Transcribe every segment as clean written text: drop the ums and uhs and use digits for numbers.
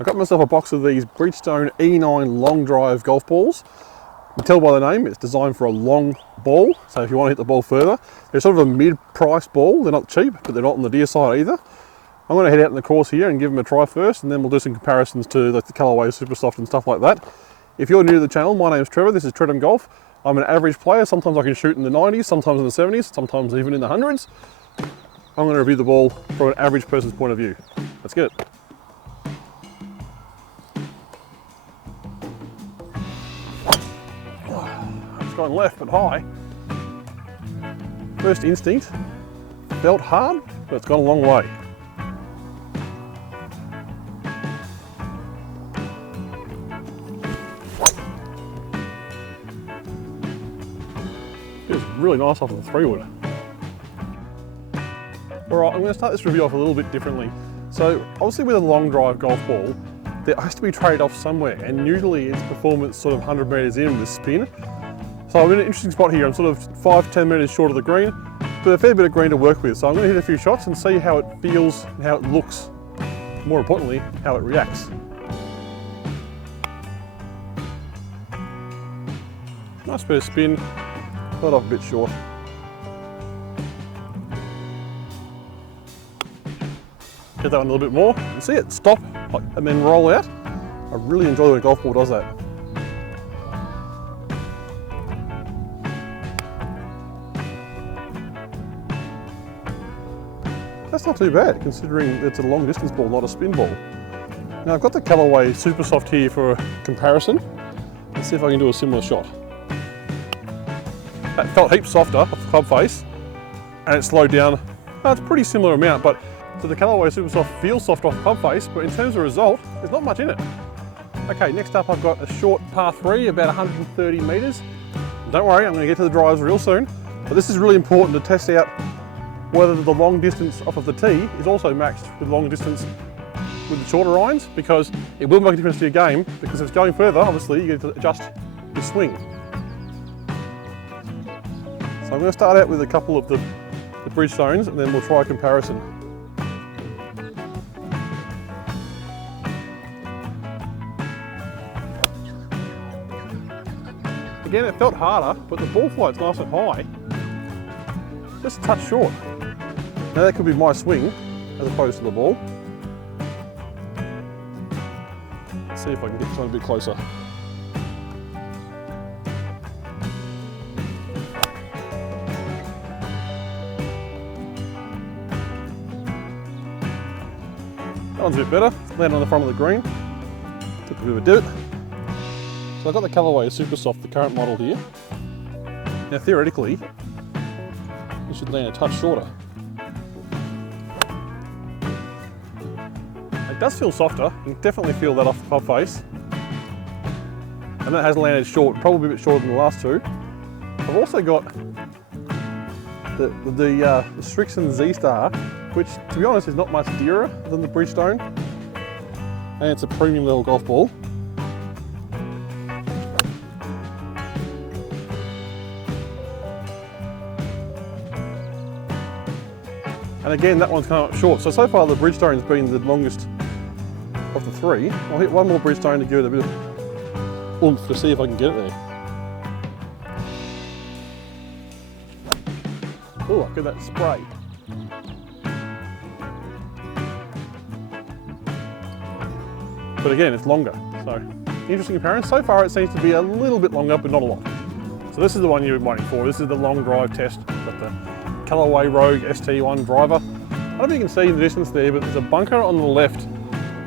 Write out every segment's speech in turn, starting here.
I got myself a box of these Bridgestone E9 long drive golf balls. You can tell by the name, it's designed for a long ball, so if you want to hit the ball further. They're sort of a mid-price ball. They're not cheap, but they're not on the dear side either. I'm going to head out in the course here and give them a try first, and then we'll do some comparisons to like the Callaway Super Soft and stuff like that. If you're new to the channel, my name's Trevor, this is Tredam Golf. I'm an average player. Sometimes I can shoot in the 90s, sometimes in the 70s, sometimes even in the 100s. I'm going to review the ball from an average person's point of view. Let's get it. It's gone left but high. First instinct, felt hard, but it's gone a long way. Feels really nice off of the 3-wood. Alright, I'm going to start this review off a little bit differently. So obviously with a long drive golf ball, there has to be trade-off somewhere, and usually it's performance sort of 100 metres in with spin. So I'm in an interesting spot here. I'm sort of 5-10 metres short of the green, but a fair bit of green to work with. So I'm going to hit a few shots and see how it feels and how it looks. More importantly, how it reacts. Nice bit of spin, got off a bit short. Hit that one a little bit more, and see it stop and then roll out. I really enjoy when a golf ball does that. That's not too bad, considering it's a long distance ball, not a spin ball. Now I've got the Callaway Super Soft here for a comparison. Let's see if I can do a similar shot. That felt heaps softer off the club face, and it slowed down. It's a pretty similar amount, but so the Callaway Super Soft feels soft off the club face, but in terms of result, there's not much in it. Okay, next up I've got a short par 3, about 130 metres. Don't worry, I'm going to get to the drives real soon, but this is really important to test out whether the long distance off of the tee is also matched with long distance with the shorter irons, because it will make a difference to your game, because if it's going further, obviously you get to adjust your swing. So I'm going to start out with a couple of the Bridgestones, and then we'll try a comparison. Again, it felt harder, but the ball flight's nice and high. Just a touch short. Now that could be my swing, as opposed to the ball. Let's see if I can get something a bit closer. That one's a bit better. Landed on the front of the green. Took a bit of a divot. So I've got the Callaway Super Soft, the current model here. Now theoretically, it should land a touch shorter. It does feel softer. You can definitely feel that off the club face. And that has landed short, probably a bit shorter than the last two. I've also got the Strixon Z-Star, which to be honest is not much dearer than the Bridgestone. And it's a premium level golf ball. And again, that one's come up short. So far the Bridgestone's been the longest of the three. I'll hit one more Bridgestone to give it a bit of oomph to see if I can get it there. Oh, look at that spray. But again, it's longer. So, interesting comparison. So far it seems to be a little bit longer, but not a lot. So this is the one you've been waiting for. This is the long drive test. Got the Callaway Rogue ST1 driver. I don't know if you can see in the distance there, but there's a bunker on the left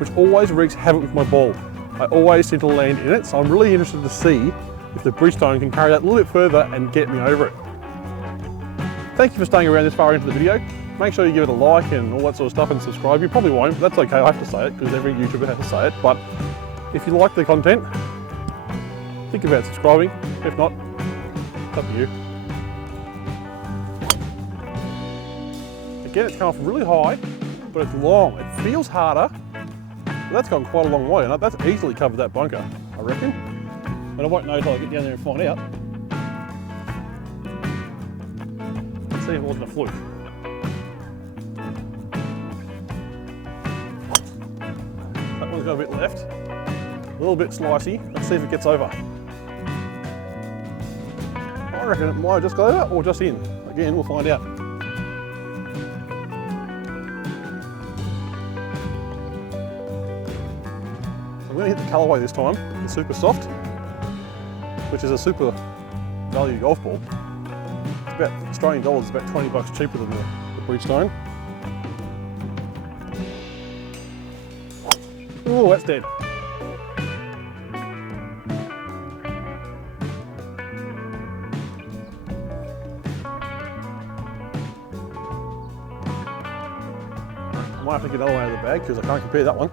which always wreaks havoc with my ball. I always seem to land in it, so I'm really interested to see if the Bridgestone can carry that a little bit further and get me over it. Thank you for staying around this far into the video. Make sure you give it a like and all that sort of stuff and subscribe. You probably won't, but that's okay, I have to say it because every YouTuber has to say it. But if you like the content, think about subscribing. If not, it's up to you. Again, it's come off really high, but it's long. It feels harder, but that's gone quite a long way, and that's easily covered that bunker, I reckon. And I won't know until I get down there and find out. Let's see if it wasn't a fluke. That one's got a bit left. A little bit slicey. Let's see if it gets over. I reckon it might have just got over or just in. Again, we'll find out. I'm going to hit the colourway this time, the Super Soft, which is a super value golf ball. It's about Australian dollars, about $20 cheaper than the Bridgestone. Oh, that's dead. I might have to get another one out of the bag because I can't compare that one.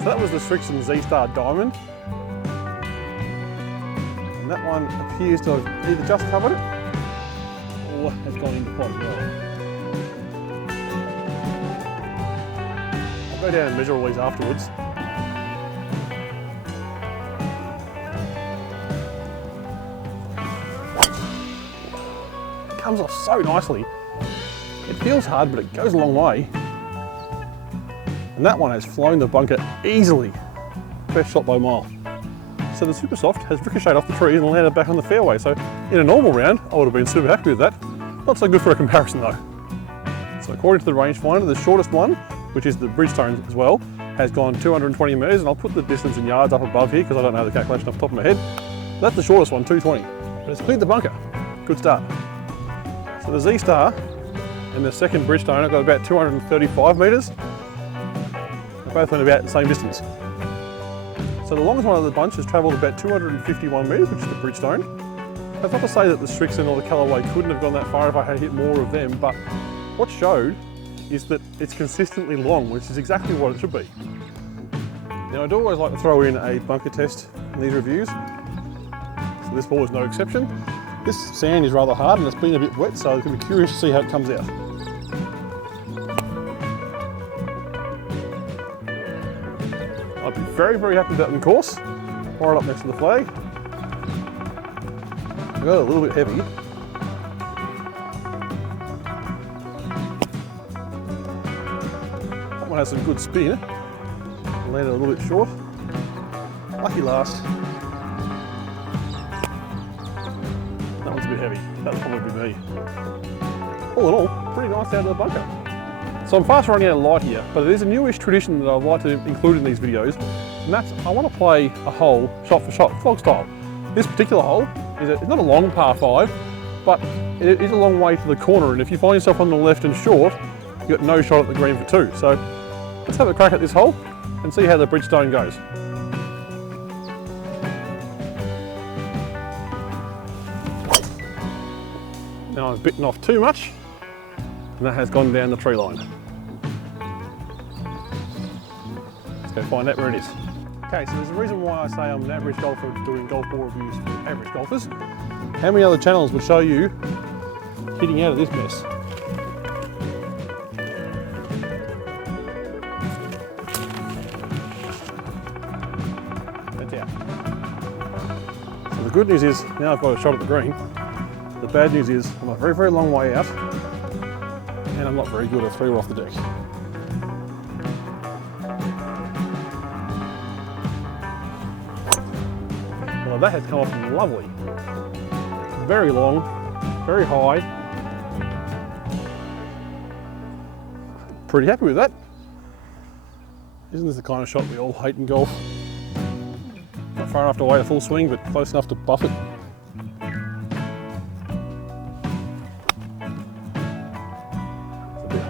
So that was the Bridgestone Z-Star Diamond. And that one appears to have either just covered it or has gone into pot as well. I'll go down and measure all these afterwards. It comes off so nicely. It feels hard, but it goes a long way. And that one has flown the bunker easily. Best shot by a mile. So the Super Soft has ricocheted off the trees and landed back on the fairway. So in a normal round, I would have been super happy with that. Not so good for a comparison though. So according to the rangefinder, the shortest one, which is the Bridgestone as well, has gone 220 metres, and I'll put the distance in yards up above here because I don't know the calculation off the top of my head. That's the shortest one, 220. But it's cleared the bunker. Good start. So the Z-Star and the second Bridgestone have got about 235 metres. They both went about the same distance. So the longest one of the bunch has travelled about 251 metres, which is the Bridgestone. That's not to say that the Bridgestone or the colourway couldn't have gone that far if I had hit more of them, but what showed is that it's consistently long, which is exactly what it should be. Now I do always like to throw in a bunker test in these reviews, so this ball is no exception. This sand is rather hard and it's been a bit wet, so I'm going to be curious to see how it comes out. I'd be very, very happy with that in course. Right up next to the flag. I got it a little bit heavy. That one has some good spin. Landed a little bit short. Lucky last. That one's a bit heavy. That'll probably be me. All in all, pretty nice out of the bunker. So I'm fast running out of light here, but there's a newish tradition that I'd like to include in these videos, and that's I want to play a hole shot for shot, vlog style. This particular hole is it's not a long par 5, but it is a long way to the corner, and if you find yourself on the left and short, you've got no shot at the green for 2. So let's have a crack at this hole and see how the Bridgestone goes. Now I've bitten off too much, and that has gone down the tree line. Let's go find out where it is. Okay, so there's a reason why I say I'm an average golfer doing golf ball reviews for average golfers. How many other channels would show you hitting out of this mess? That's out. So the good news is now I've got a shot at the green. The bad news is I'm a very, very long way out, and I'm not very good at 3 off the deck. Well, that has come off lovely. Very long, very high. Pretty happy with that. Isn't this the kind of shot we all hate in golf? Not far enough to away a full swing, but close enough to buff it.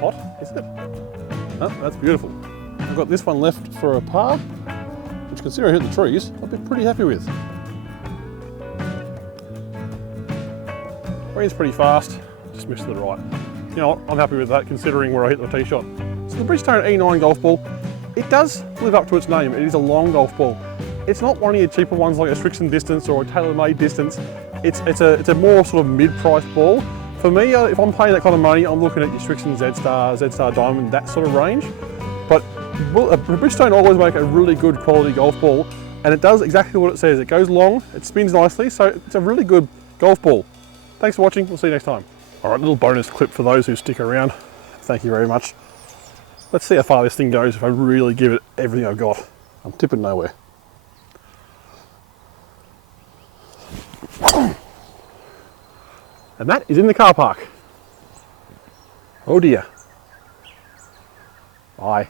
Hot, is it? Oh, that's beautiful. I've got this one left for a par, which considering I hit the trees, I've been pretty happy with. Green's pretty fast, just missed to the right. You know what, I'm happy with that considering where I hit the tee shot. So the Bridgestone E9 golf ball, it does live up to its name. It is a long golf ball. It's not one of your cheaper ones like a Bridgestone distance or a TaylorMade distance. It's a more sort of mid-price ball. For me, if I'm paying that kind of money, I'm looking at your Bridgestone Z-Star, Z-Star Diamond, that sort of range. But Bridgestone always make a really good quality golf ball, and it does exactly what it says. It goes long, it spins nicely, so it's a really good golf ball. Thanks for watching, we'll see you next time. All right, little bonus clip for those who stick around. Thank you very much. Let's see how far this thing goes if I really give it everything I've got. I'm tipping nowhere. And that is in the car park. Oh dear. Bye.